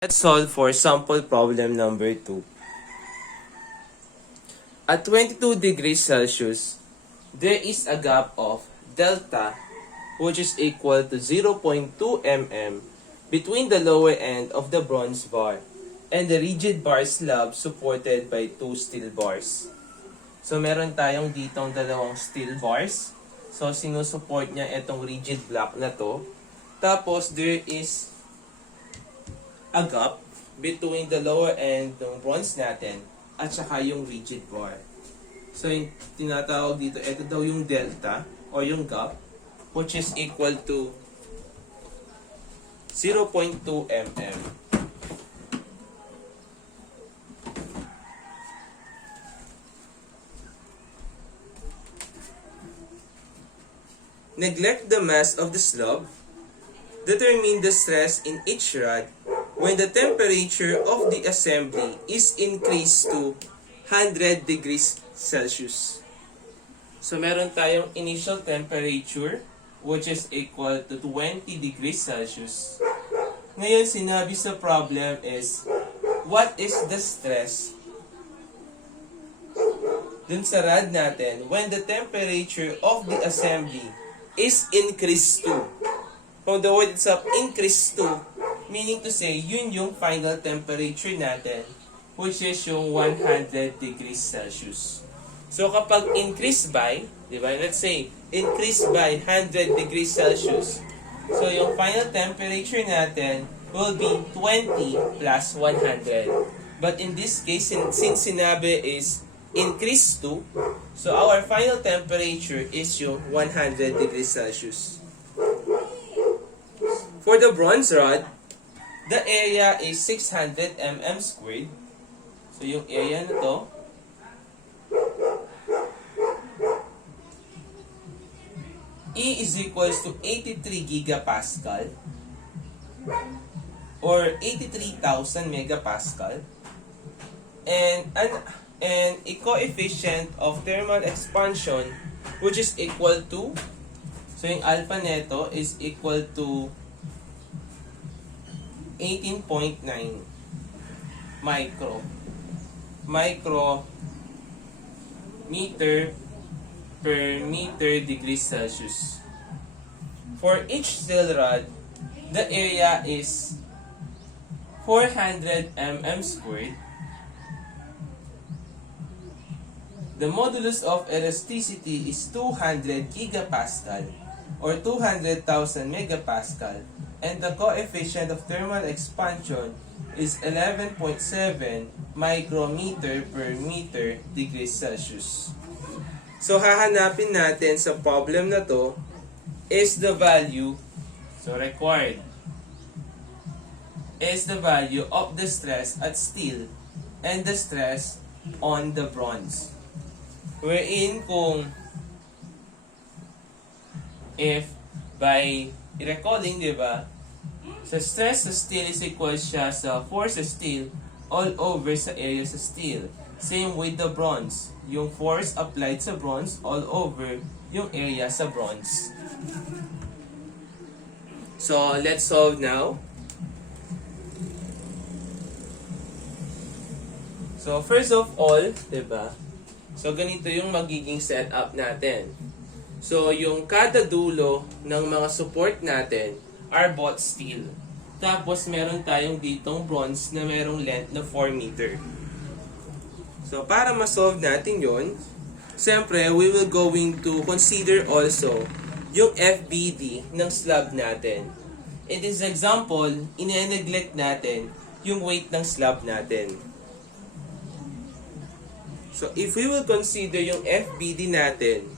Let's solve for sample problem number 2. At 22 degrees Celsius, there is a gap of delta which is equal to 0.2 mm between the lower end of the bronze bar and the rigid bar slab supported by two steel bars. So meron tayong ditong dalawang steel bars. So sinusupport niya itong rigid block na to. Tapos there is a gap between the lower end ng bronze natin at saka yung rigid bar. So yung tinatawag dito, ito daw yung delta o yung gap which is equal to 0.2 mm. Neglect the mass of the slab. Determine the stress in each rod when the temperature of the assembly is increased to 100 degrees Celsius. So meron tayong initial temperature which is equal to 20 degrees Celsius. Ngayon sinabi sa problem is, what is the stress dun sa rod natin when the temperature of the assembly is increased to? From the word itself, increased to, meaning to say, yun yung final temperature natin, which is yung 100 degrees Celsius. So, kapag increase by, di ba, let's say, increase by 100 degrees Celsius, so yung final temperature natin will be 20 plus 100. But in this case, since sinabi is increase to, so our final temperature is yung 100 degrees Celsius. For the bronze rod, the area is 600 mm squared. So, yung area na to, E is equals to 83 gigapascal or 83,000 megapascal. And a coefficient of thermal expansion which is equal to, so yung alpha neto is equal to 18.9 micrometer per meter degrees Celsius. For each steel rod, the area is 400 mm squared. The modulus of elasticity is 200 gigapascal or 200,000 megapascal, and the coefficient of thermal expansion is 11.7 micrometer per meter degrees Celsius. So, hahanapin natin sa problem na to is the value, so required, is the value of the stress at steel and the stress on the bronze. Wherein kung if by recalling, di ba, sa stress sa steel is equal siya sa force sa steel all over sa area sa steel. Same with the bronze. Yung force applied sa bronze all over yung area sa bronze. So, let's solve now. So, first of all, diba? So, ganito yung magiging setup natin. So, yung kada dulo ng mga support natin are both steel. Tapos, meron tayong ditong bronze na merong length na 4 meter. So, para ma-solve natin yon, siyempre, we will going to consider also yung FBD ng slab natin. In this example, ine-neglect natin yung weight ng slab natin. So, if we will consider yung FBD natin,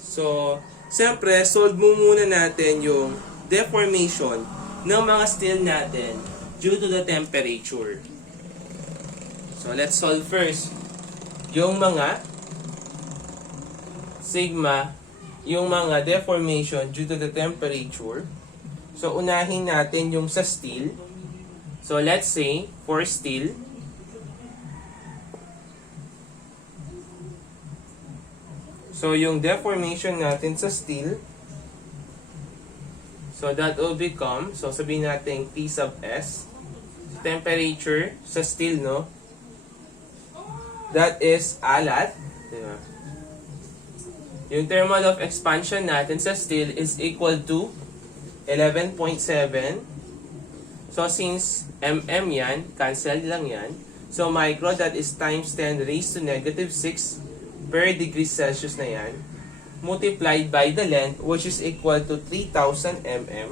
so, siyempre, solve mo muna natin yung deformation ng mga steel natin due to the temperature. So, let's solve first yung mga sigma, yung mga deformation due to the temperature. So, unahin natin yung sa steel. So, let's say, for steel, so yung deformation natin sa steel, So that will become, so sabihin natin T sub S, temperature sa steel, no? That is alat. Diba? Yung thermal of expansion natin sa steel is equal to 11.7. So since mm yan, cancel lang yan. So micro, that is times 10 raised to negative 6 per degree Celsius na yan, multiplied by the length, which is equal to 3,000 mm.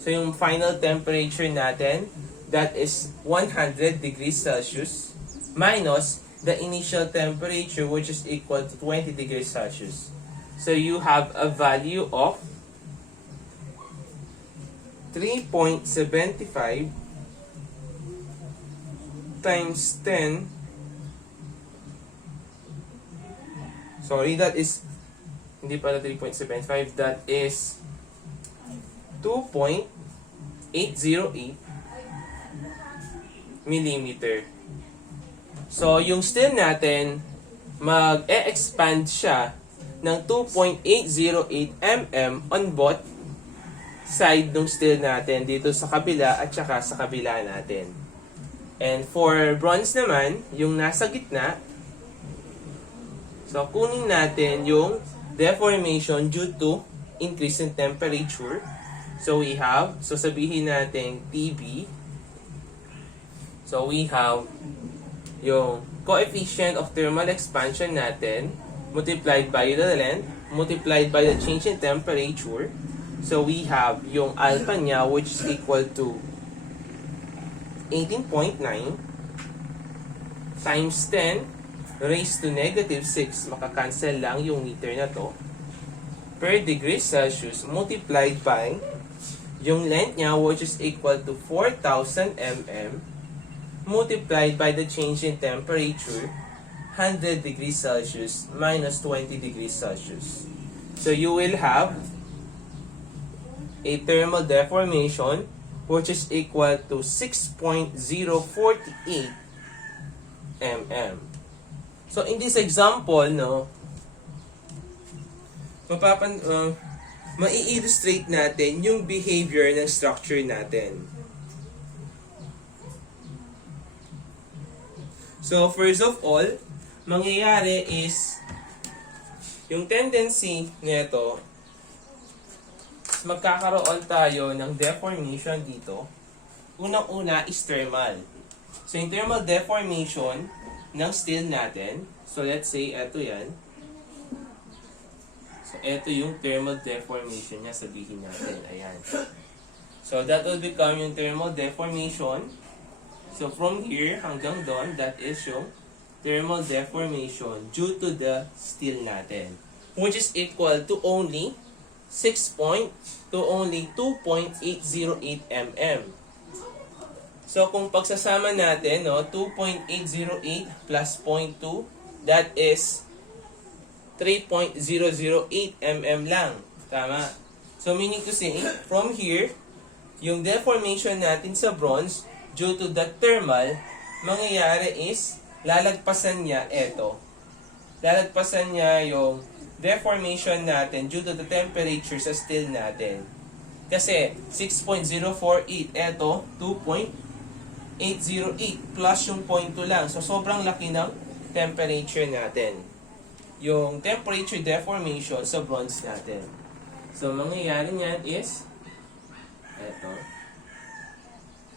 So yung final temperature natin, that is 100 degrees Celsius minus the initial temperature, which is equal to 20 degrees Celsius. So you have a value of 3.75 times 10. Sorry, that is, hindi pala 3.75, that is 2.808 millimeter. So, yung steel natin, mag-e-expand siya ng 2.808 mm on both side ng steel natin dito sa kabila at saka sa kabila natin. And for bronze naman, yung nasa gitna, so kunin natin yung deformation due to increase in temperature. So we have, so sabihin natin TB. So we have yung coefficient of thermal expansion natin multiplied by the length, multiplied by the change in temperature. So we have yung alpha niya, which is equal to 18.9 times 10 raised to negative 6, makakancel lang yung meter na to, per degree Celsius, multiplied by yung length niya, which is equal to 4,000 mm, multiplied by the change in temperature, 100 degrees Celsius minus 20 degrees Celsius. So you will have a thermal deformation which is equal to 6.048 mm. So in this example, no, mai-illustrate natin yung behavior ng structure natin. So first of all, mangyayari is yung tendency nito, magkakaroon tayo ng deformation dito. Unang-una is thermal. So yung thermal deformation ng steel natin, so let's say ito yan. So ito yung thermal deformation niya, sabihin natin. Ayan. So that will become yung thermal deformation. So from here hanggang doon, that is yung thermal deformation due to the steel natin, which is equal to only 2.808 mm. So kung pagsasama natin, no, 2.808 plus 0.2, that is 3.008 mm lang. Tama? So meaning to say, from here, yung deformation natin sa bronze due to the thermal, mangyayari is lalagpasan niya ito. Lalagpasan niya yung deformation natin due to the temperature sa steel natin. Kasi 6.048, eto 2.808 plus yung 0.2 lang. So sobrang laki ng temperature natin. Yung temperature deformation sa bronze natin. So mangyayari niyan is eto.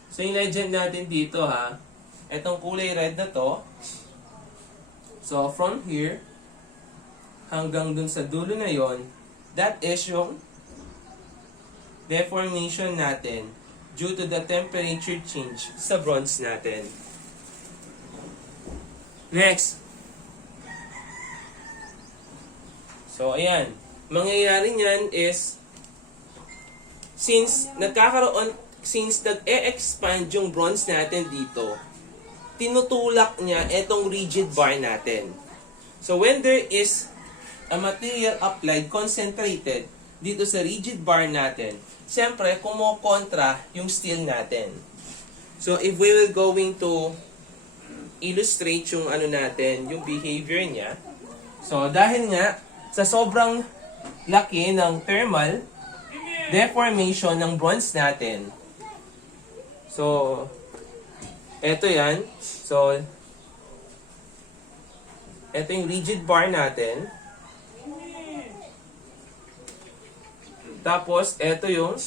So yung legend natin dito, ha, etong kulay red na to. So from here hanggang dun sa dulo na yon, that is yung deformation natin due to the temperature change sa bronze natin. Next. So ayan, mangyayari niyan is since nag-e-expand yung bronze natin dito, tinutulak niya etong rigid bar natin. So when there is a material applied concentrated dito sa rigid bar natin, siyempre kumokontra yung steel natin. So if we will going to illustrate yung ano natin, yung behavior niya. So dahil nga sa sobrang laki ng thermal deformation ng bronze natin. So, eto yan. So, eto yung rigid bar natin. Tapos, eto yung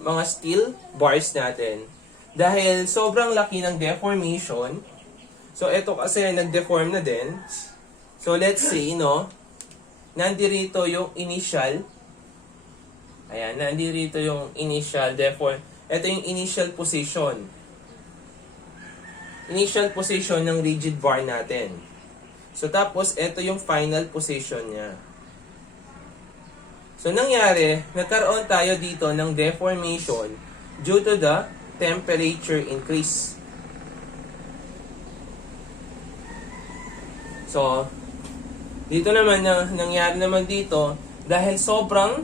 mga steel bars natin. Dahil sobrang laki ng deformation, so eto kasi nag-deform na din. So, let's say, no, nandirito yung initial. Ayan, nandirito yung initial deform. Ito yung initial position. Initial position ng rigid bar natin. So, tapos, ito yung final position niya. So, nangyari, nagkaroon tayo dito ng deformation due to the temperature increase. So, dito naman, nangyari naman dito, dahil sobrang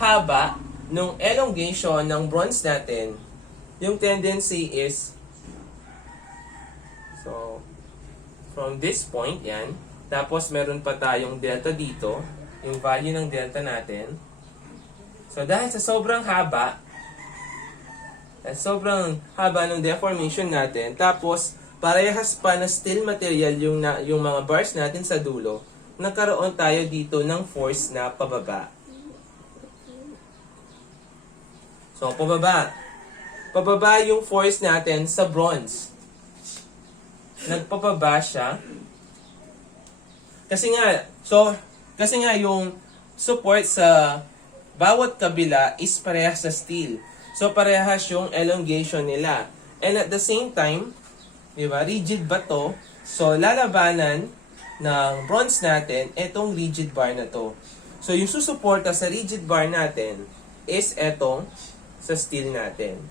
haba nung elongation ng bronze natin, yung tendency is, so, from this point, yan, tapos meron pa tayong delta dito, yung value ng delta natin. So, dahil sa sobrang haba ng deformation natin, tapos, parehas pa na steel material yung mga bars natin sa dulo, nagkaroon tayo dito ng force na pababa. So, pababa. Pababa yung force natin sa bronze. Nagpababa siya. Kasi nga yung support sa bawat kabila is parehas sa steel. So, parehas yung elongation nila. And at the same time, diba, rigid ba to? So, lalabanan ng bronze natin itong rigid bar na to. So, yung susuporta sa rigid bar natin is etong sa steel natin.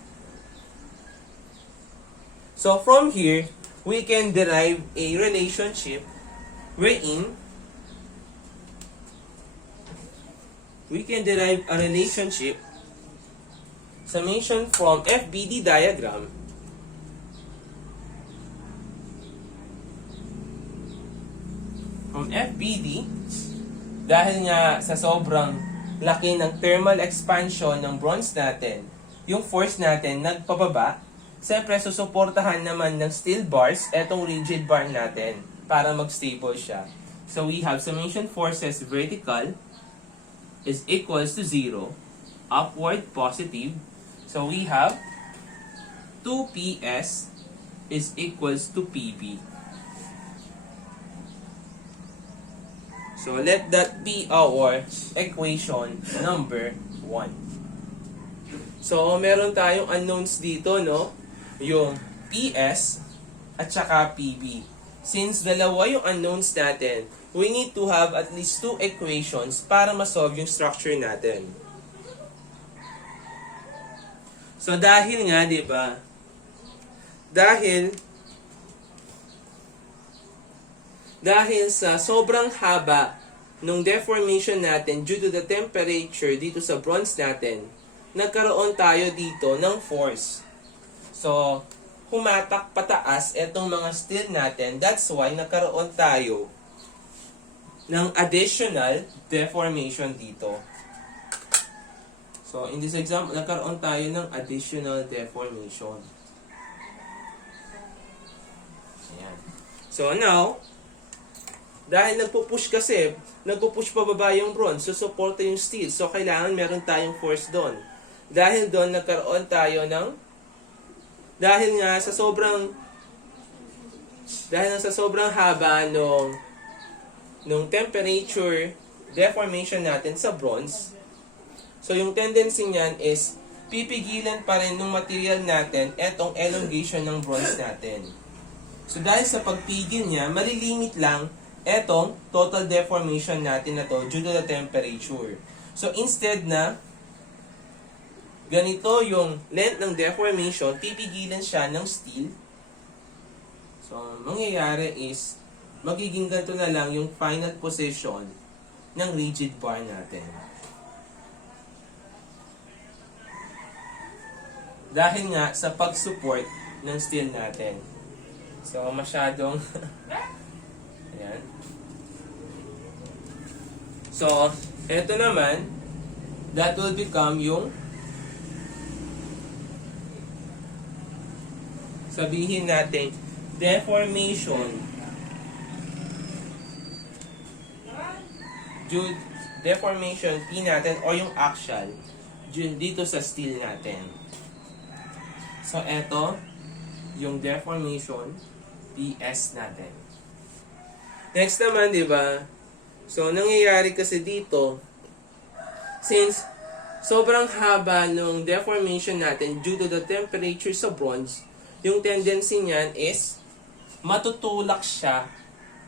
So, from here, we can derive a relationship wherein summation from FBD diagram dahil nga sa sobrang laki ng thermal expansion ng bronze natin, yung force natin nagpababa. Siyempre, susuportahan naman ng steel bars etong rigid bar natin para mag-stable siya. So, we have summation forces vertical is equals to 0, upward positive. So, we have 2PS is equals to PB. So, let that be our equation number 1. So, meron tayong unknowns dito, no? Yung PS at saka PB. Since dalawa yung unknowns natin, we need to have at least 2 equations para ma-solve yung structure natin. So, dahil nga, di ba? Dahil sa sobrang haba nung deformation natin due to the temperature dito sa bronze natin, nagkaroon tayo dito ng force. So, humatak pataas itong mga steel natin. That's why nagkaroon tayo ng additional deformation dito. So, in this example, nagkaroon tayo ng additional deformation. Ayan. So, now, dahil nagpupush pababa yung bronze, susuporta yung steel. So, kailangan meron tayong force doon. Dahil doon, nagkaroon tayo ng, dahil nga sa sobrang haba nung temperature deformation natin sa bronze, so yung tendency niyan is pipigilan pa rin ng material natin etong elongation ng bronze natin. So dahil sa pagpigil niya, malilimit lang etong total deformation natin na to due to the temperature. So instead na ganito yung length ng deformation, pipigilan siya ng steel. So mangyayari is magiging ganito na lang yung final position ng rigid bar natin. Dahil nga sa pag-support ng steel natin. So, masyadong... Ayan. So, eto naman, that will become yung sabihin natin deformation deformation P natin o yung axial dito sa steel natin. So, eto yung deformation PS natin. Next naman, di ba? So, nangyayari kasi dito, since sobrang haba ng deformation natin due to the temperature sa bronze, yung tendency niyan is matutulak siya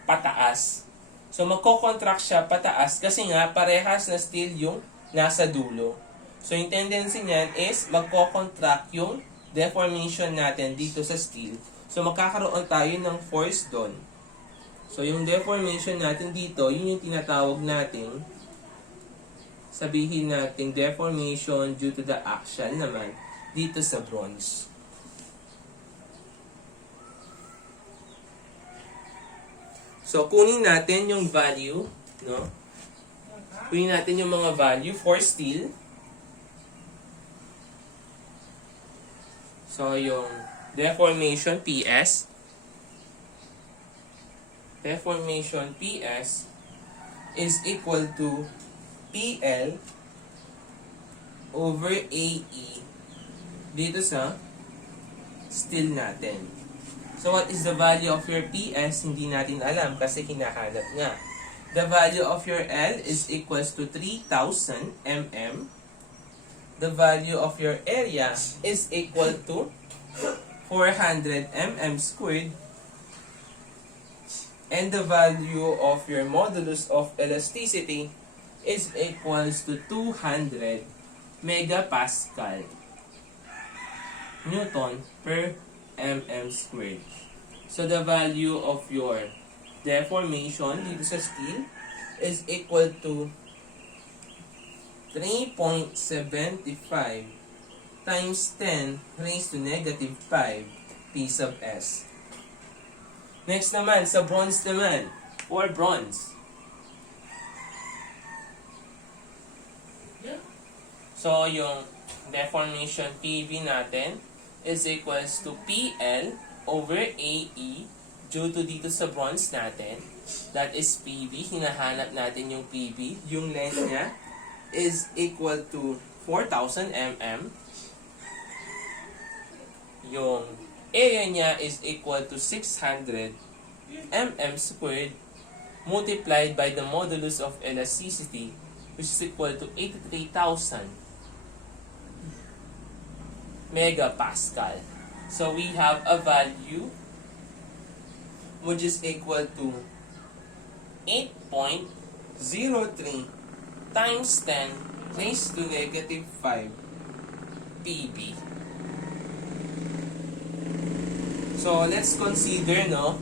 pataas. So, magko-contract siya pataas kasi nga parehas na steel yung nasa dulo. So, yung tendency niyan is magko-contract yung deformation natin dito sa steel. So, magkakaroon tayo ng force doon. So, yung deformation natin dito, yun yung tinatawag nating sabihin natin deformation due to the axial naman dito sa bronze. So, kunin natin yung value, no? Kunin natin yung mga value for steel. So, yung deformation PS. Deformation PS is equal to PL over AE dito sa steel natin. So, what is the value of your PS? Hindi natin alam kasi hinahanap nga. The value of your L is equals to 3,000 mm. The value of your area is equal to 400 mm squared. And the value of your modulus of elasticity is equals to 200 megapascal Newton per mm squared. So, the value of your deformation dito sa steel is equal to 3.75 times 10 raised to negative 5 p sub s. Next naman, sa bronze naman, or bronze. So, yung deformation PV natin is equals to PL over AE due to dito sa bronze natin. That is PV. Hinahanap natin yung PV. Yung length niya is equal to 4,000 mm. Yung area niya is equal to 600 mm squared multiplied by the modulus of elasticity, which is equal to 83,000 megapascal. So we have a value which is equal to 8.03 times 10 raised to negative 5 PB. So let's consider, no?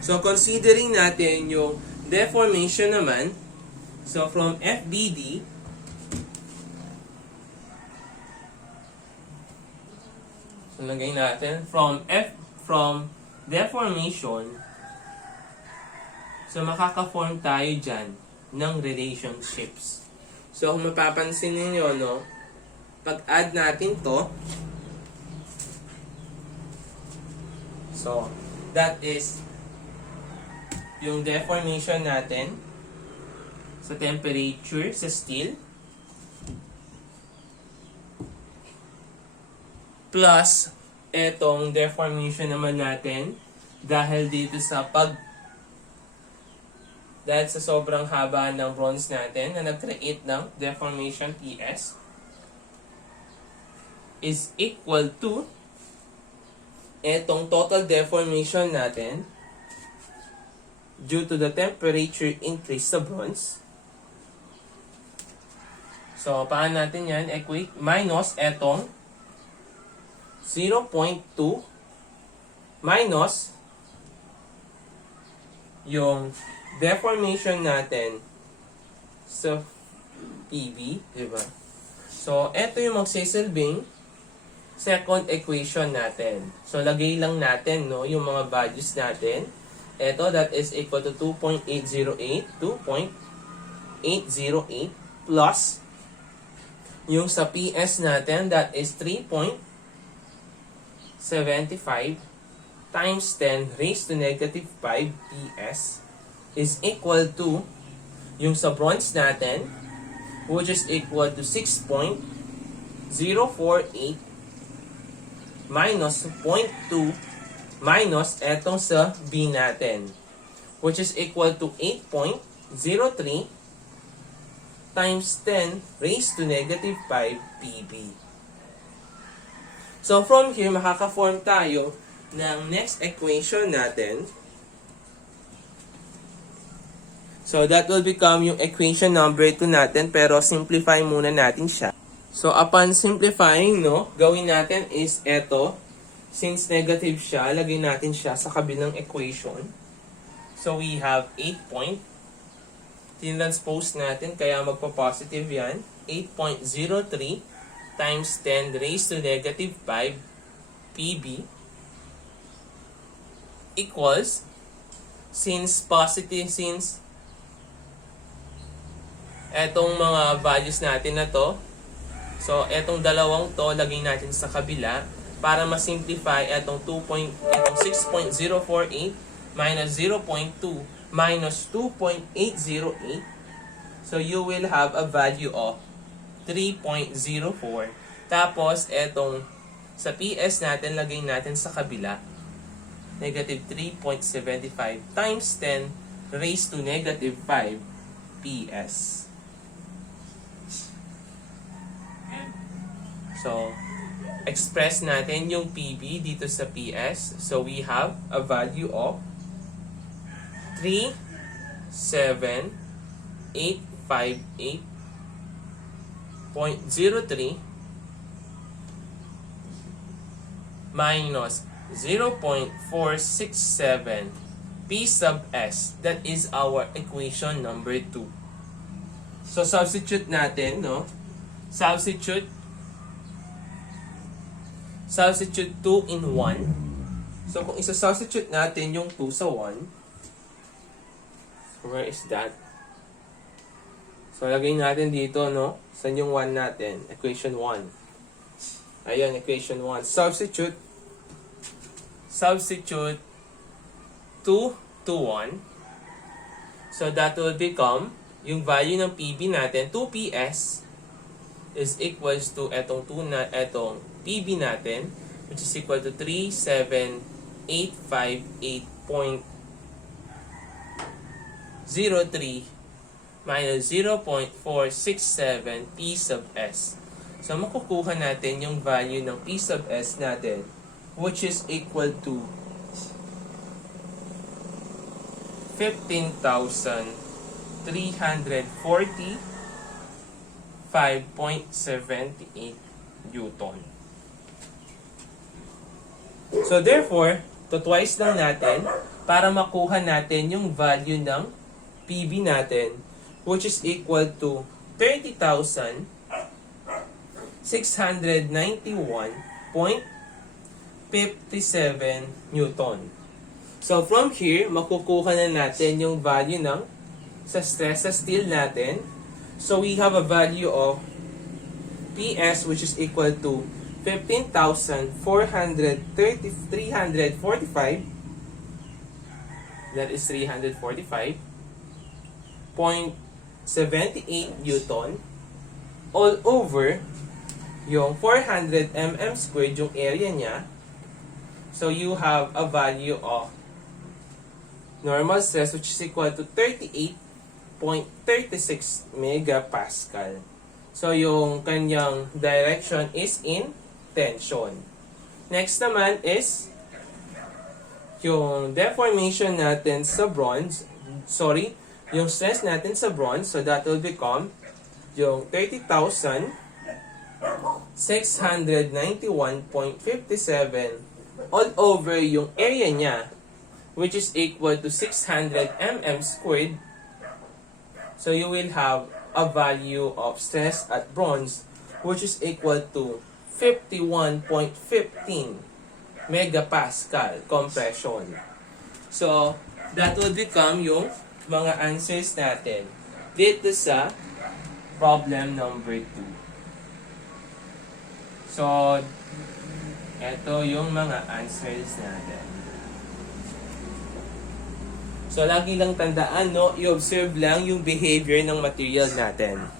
So considering natin yung deformation naman, so from FBD, so lagay natin from deformation, so makaka-form tayo dyan ng relationships. So kung mapapansin niyo, no, pag-add natin to, so that is yung deformation natin sa temperature sa steel plus etong deformation naman natin dahil dito sa dahil sa sobrang haba ng bronze natin na nag-create ng deformation PS is equal to etong total deformation natin due to the temperature increase sa bronze. So, paano natin yan equate? Minus etong 0.2 minus yung deformation natin sa PB, diba? So, eto yung magsisilbing second equation natin. So, lagay lang natin, no, yung mga values natin Ito, that is equal to 2.808, 2.808 plus yung sa PS natin, that is 3.75 times 10 raised to negative 5 PS is equal to yung sa bronze natin, which is equal to 6.048 minus 0.2 minus etong sa B natin, which is equal to 8.03 times 10 raised to negative 5 PB. So from here, makaka-form tayo ng next equation natin. So that will become yung equation number 2 natin, pero simplify muna natin siya. So upon simplifying, gawin natin is eto. Since negative siya, lagay natin siya sa kabilang equation. So we have 8. Tinranspose natin, kaya magpa-positive yan. 8.03 times 10 raised to negative 5 PB equals, since etong mga values natin na to, so etong dalawang to, lagay natin sa kabila para ma-simplify etong 6.048 minus 0.2 minus 2.808. So you will have a value of 3.04. Tapos etong sa PS natin, lagay natin sa kabila, negative 3.75 times 10 raised to negative 5 PS. So express natin yung PB dito sa PS. So we have a value of 37858.03 minus 0.467 P sub S. That is our equation number 2. So substitute natin, Substitute 2 in 1. So kung isa-substitute natin yung 2 sa 1, where is that? So lagay natin dito, Saan yung 1 natin? Equation 1. Ayan, equation 1. Substitute 2 to 1. So that will become, yung value ng PB natin, 2PS is equals to etong PB natin, which is equal to 37858.03 minus 0.467 P sub S. So makukuha natin yung value ng P sub S natin, which is equal to 15,345.78 Newton. So therefore, twice lang natin para makuha natin yung value ng PB natin, which is equal to 30,691.57 Newton. So from here, makukuha na natin yung value ng sa stress sa steel natin. So we have a value of PS, which is equal to 15,345. That is 345.78 Newton all over yung 400 mm squared yung area niya. So you have a value of normal stress, which is equal to 38.36 megapascal. So yung kanyang direction is in tension. Next naman is yung deformation natin sa bronze. Yung stress natin sa bronze. So that will become yung 30,691.57 all over yung area niya, which is equal to 600 mm squared. So you will have a value of stress at bronze, which is equal to 51.15 megapascal compression. So That would become yung mga answers natin dito sa problem number 2. So, ito yung mga answers natin. So, lagi lang tandaan, no? I-observe lang yung behavior ng material natin.